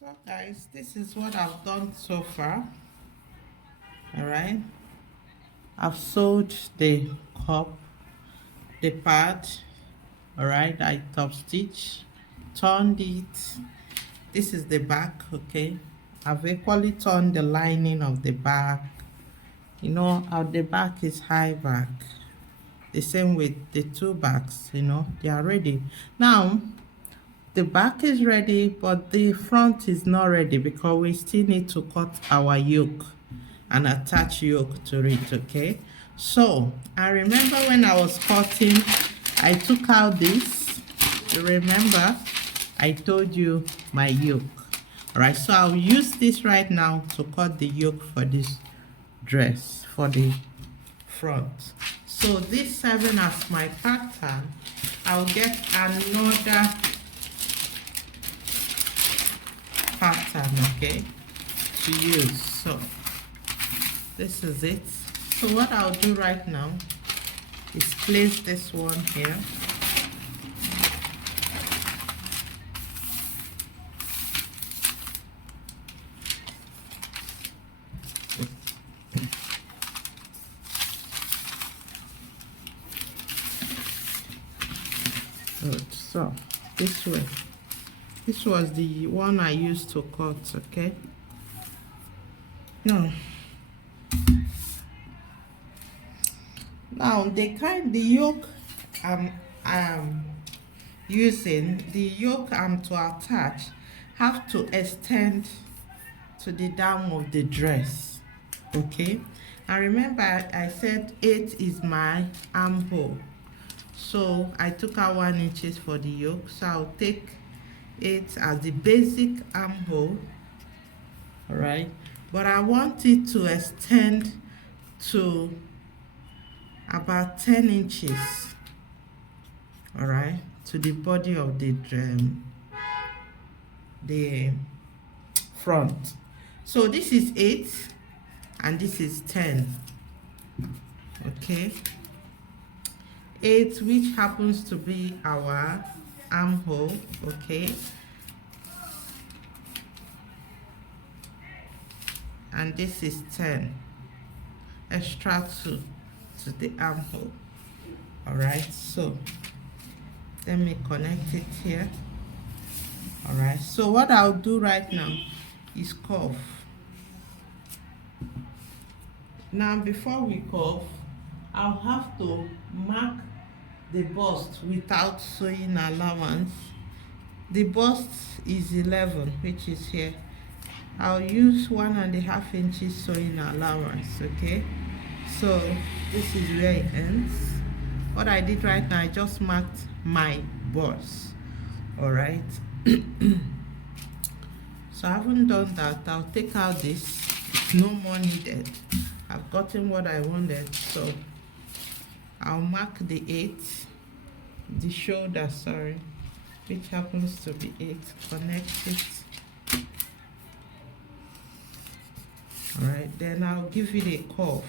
So guys, this is what I've done so far. All right, I've sewed the cup, the pad. All right, I top stitch, turned it. This is the back. Okay, I've equally turned the lining of the back. You know how the back is high back. The same with the two backs. They are ready now. The back is ready, but the front is not ready because we still need to cut our yoke and attach yoke to it. Okay, so I remember when I was cutting, I took out this. You remember I told you my yoke. All right, so I'll use this right now to cut the yoke for this dress for the front. So this serving as my pattern, I'll get another pattern, okay, to use. So this is it. So what I'll do right now is place this one here. Good. So this way. This was the one I used to cut, okay? Now the yoke I'm using, the yoke I'm to attach have to extend to the down of the dress, okay? And remember I said 8 is my armhole, so I took out 1 inches for the yoke, so I'll take it as the basic armhole. All right, but I want it to extend to about 10 inches, all right, to the body of the front. So this is 8 and this is 10, okay? 8, which happens to be our armhole, okay, and this is 10, extra 2 to the armhole. All right, so let me connect it here. All right, so what I'll do right now is cuff. Now before we cuff, I'll have to mark the bust without sewing allowance. The bust is 11, which is here. I'll use 1.5 inches sewing allowance, okay? So this is where it ends. What I did right now, I just marked my bust. All right. So I haven't done that. I'll take out this. It's no more needed. I've gotten what I wanted, so I'll mark the 8, the shoulder, sorry, which happens to be 8. Connect it. All right, then I'll give it a curve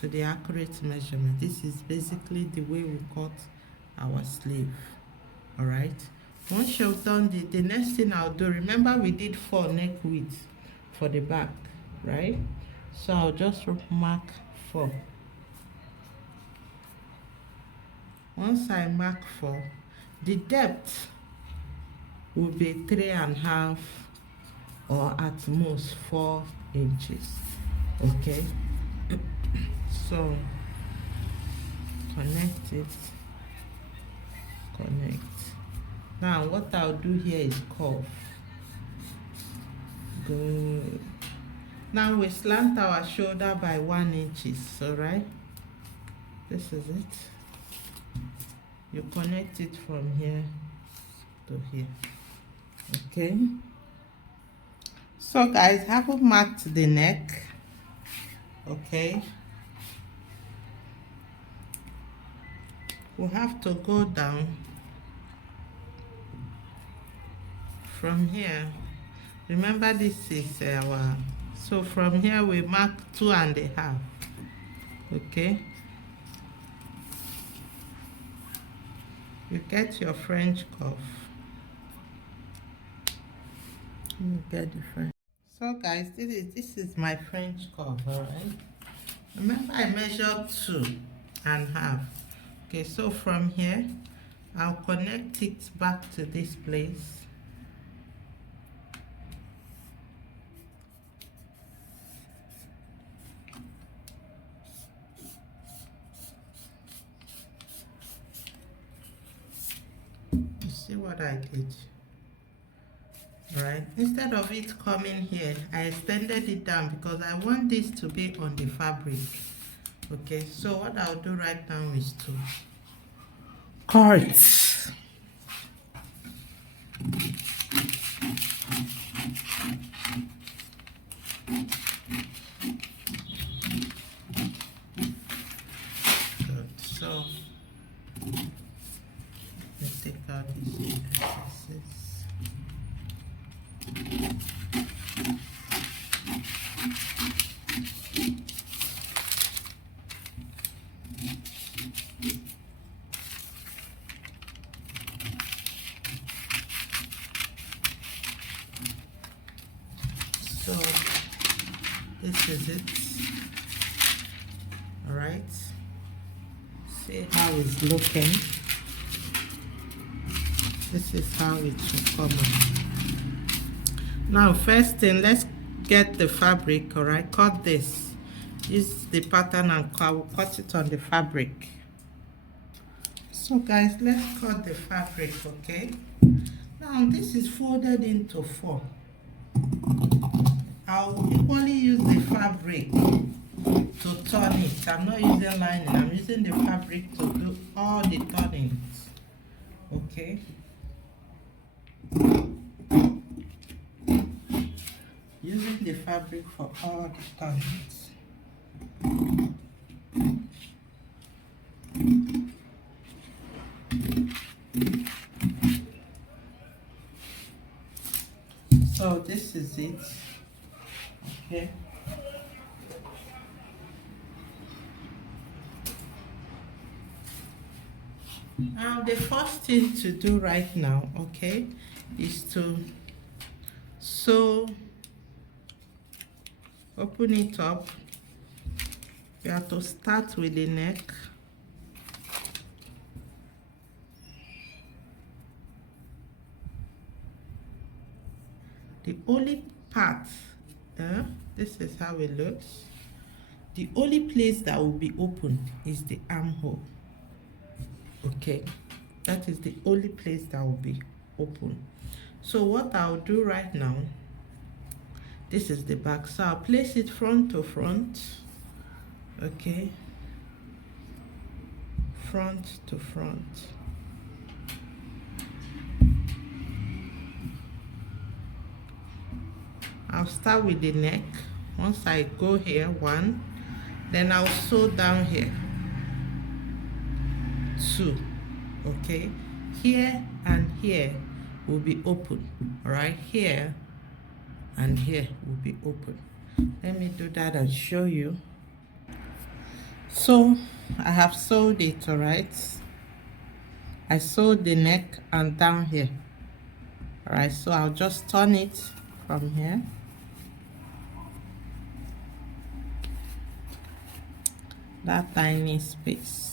to the accurate measurement. This is basically the way we cut our sleeve. All right, once you've done the next thing I'll do, remember we did 4 neck width for the back, right? So I'll just mark 4. Once I mark 4, the depth will be 3.5 or at most 4 inches, okay? So connect it, connect. Now what I'll do here is curve. Good. Now we slant our shoulder by 1 inches, all right? This is it. You connect it from here to here, okay? So guys, I haven't marked the neck, okay? We'll have to go down from here. Remember this is our, so from here we mark 2.5, okay? You get your French cuff. Get the French. So guys, this is my French curve, alright? Remember I measured 2.5. Okay, so from here I'll connect it back to this place. You see what I did? Right, instead of it coming here, I extended it down because I want this to be on the fabric. Okay, so what I'll do right now is to cut. Good. So let's take out these pieces. So this is it. All right, see how it's looking. This is how it should come out. Now first thing, let's get the fabric. All right, cut this, use the pattern and cut it on the fabric. So guys, let's cut the fabric. Okay, now this is folded into 4. I'll equally use the fabric to turn it. I'm not using lining, I'm using the fabric to do all the turnings. Okay, using the fabric for all the turnings. So this is it. Okay, now the first thing to do right now, okay, is to sew, open it up. You have to start with the neck. The only part, this is how it looks. The only place that will be open is the armhole. Okay, that is the only place that will be open. So what I'll do right now, this is the back, so I'll place it front to front. Okay, front to front. I'll start with the neck. Once I go here, 1, then I'll sew down here, 2. Okay, here and here will be open. All right, here and here will be open. Let me do that and show you. So I have sewed it. All right, I sewed the neck and down here. All right, so I'll just turn it from here. That tiny space.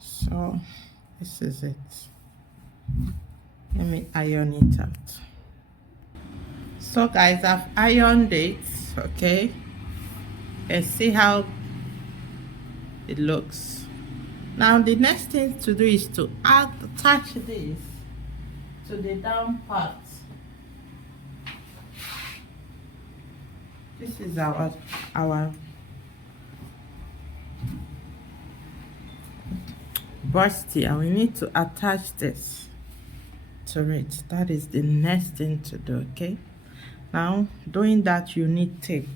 So this is it. Let me iron it out. So guys, I've ironed it. Okay, and see how it looks. Now the next thing to do is to attach this to the down part. This is our bustier, and we need to attach this to it. That is the next thing to do. Okay, now doing that you need tape.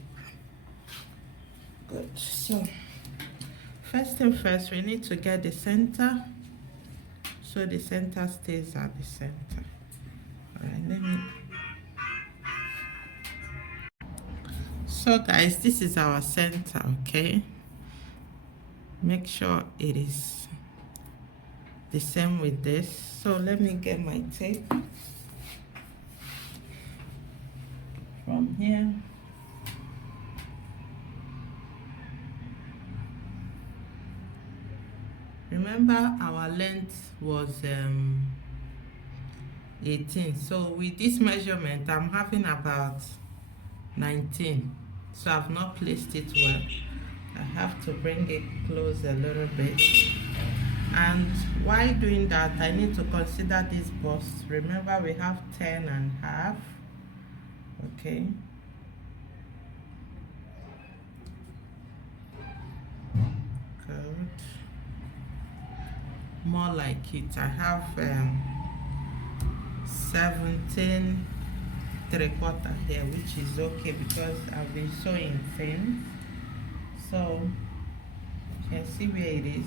Good. So first thing first, we need to get the center, so the center stays at the center. All right, let me. So guys, this is our center. Okay, make sure it is the same with this. So let me get my tape from here. Remember our length was 18, so with this measurement I'm having about 19, so I've not placed it well. I have to bring it close a little bit, and while doing that I need to consider this bust. Remember we have 10.5. Okay, good, more like it. I have 17 3/4 here, which is okay because I've been sewing things, so you can see where it is,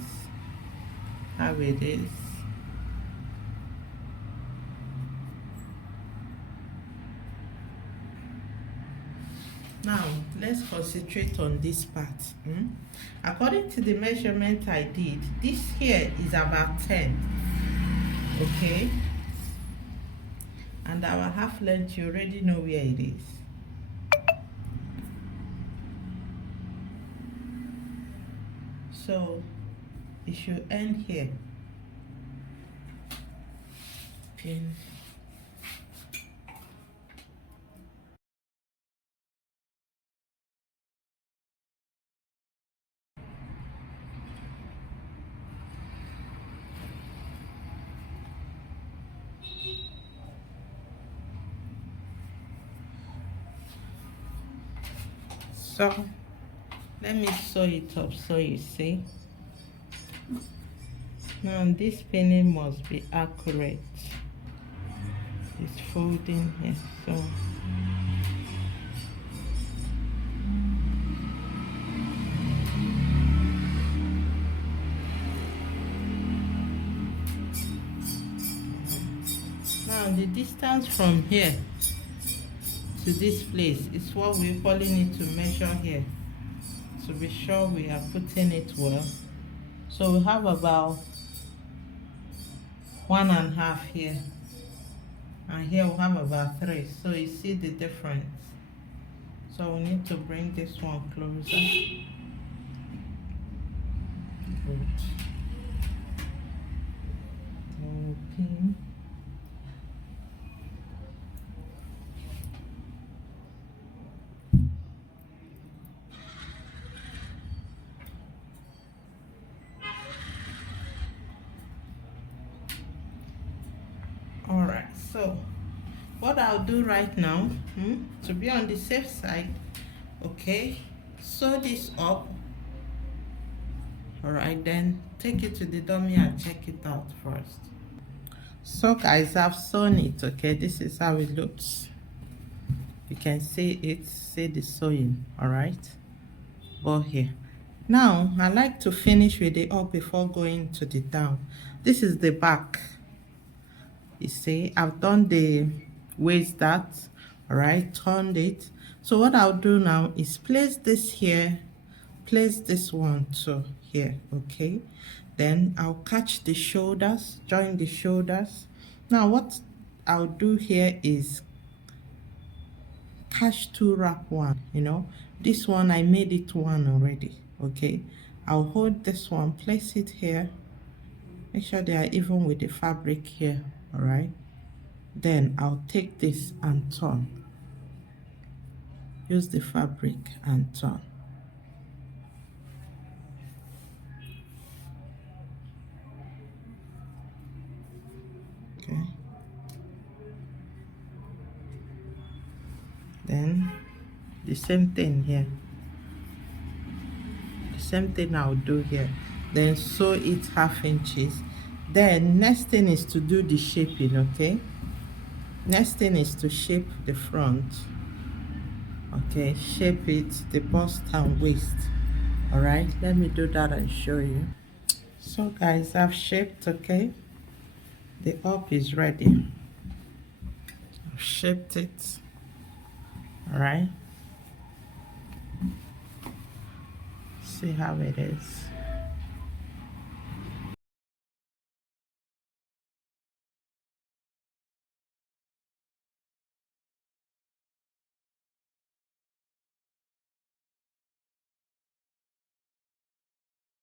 how it is. Now let's concentrate on this part. According to the measurement I did, this here is about 10. Okay, and our half length, you already know where it is. So it should end here. Pin. So let me sew it up so you see. Now this pinning must be accurate. It's folding here, so now the distance from here to this place is what we probably need to measure here to be sure we are putting it well. So we have about 1.5 here, and here we have about 3. So you see the difference. So we need to bring this one closer. Good. Pin. All right, so what I'll do right now, to be on the safe side, okay, sew this up. All right, then take it to the dummy and check it out first. So guys, I've sewn it. Okay, this is how it looks. You can see it, see the sewing. All right, or here. Now I like to finish with the up before going to the down. This is the back. You see, I've done the waist dart. All right, turned it. So what I'll do now is place this here, place this one to here. Okay, then I'll catch the shoulders, join the shoulders. Now what I'll do here is catch 2 wrap 1. This one I made it 1 already. Okay, I'll hold this one, place it here, make sure they are even with the fabric here. All right, then I'll take this and turn, use the fabric and turn. Okay, then the same thing here, the same thing I'll do here, then sew it 1/2 inches. Then next thing is to do the shaping. Okay, next thing is to shape the front. Okay, shape it, the bust and waist. All right, let me do that and show you. So guys, I've shaped. Okay, the up is ready. I've shaped it. All right, see how it is.